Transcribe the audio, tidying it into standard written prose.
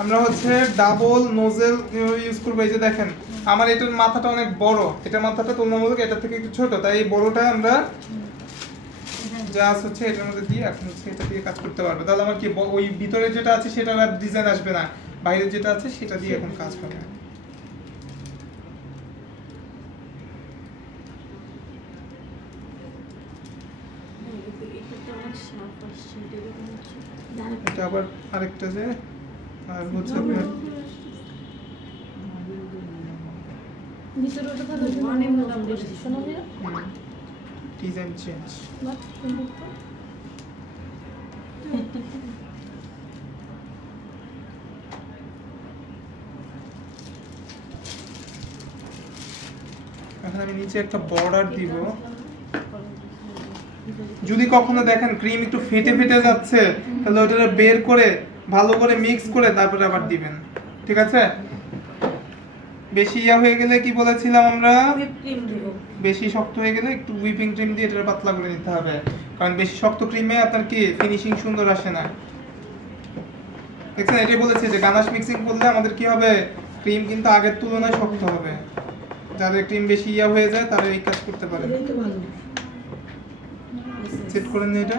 আমরা হচ্ছে double nozzle use করবো। এই যে দেখেন আমার এটার মাথাটা অনেক বড়, এটার মাথাটা তুলনামূলক এটার থেকে একটু ছোট, তাই এই বড়টা আমরা জাস্ট হচ্ছে এটার মধ্যে দিয়ে এখন হচ্ছে এটা দিয়ে কাজ করতে পারবে। তাহলে আমার কি ওই ভিতরে যেটা আছে সেটা আর ডিজাইন আসবে না, বাইরে যেটা আছে সেটা দিয়ে এখন কাজ হবে। এটা আবার আরেকটা যে আর হচ্ছে আপনার ডিজাইন চেঞ্জ। এখন আমি নিচে একটা বর্ডার দিব। যদি কখনো দেখেন ক্রিম একটু ফেটে ফেটে যাচ্ছে তাহলে ওটা বের করে ভালো করে মিক্স করে তারপরে আবার দিবেন, ঠিক আছে? বেশি ইয়া হয়ে গেলে কি বলেছিলাম আমরা, বেশি শক্ত হয়ে গেলে একটু হুইপিং ক্রিম দিয়ে এটা পাতলা করে নিতে হবে, কারণ বেশি শক্ত ক্রিমে আপনার কি ফিনিশিং সুন্দর আসে না। দেখছেন এটাই বলেছি যে গানাশ মিক্সিং করলে আমাদের কি হবে, ক্রিম কিন্তু আগের তুলনায় শক্ত হবে। যাদের ক্রিম বেশি ইয়া হয়ে যায় তারা এই কাজ করতে পারে। সেট করে নিন এটা।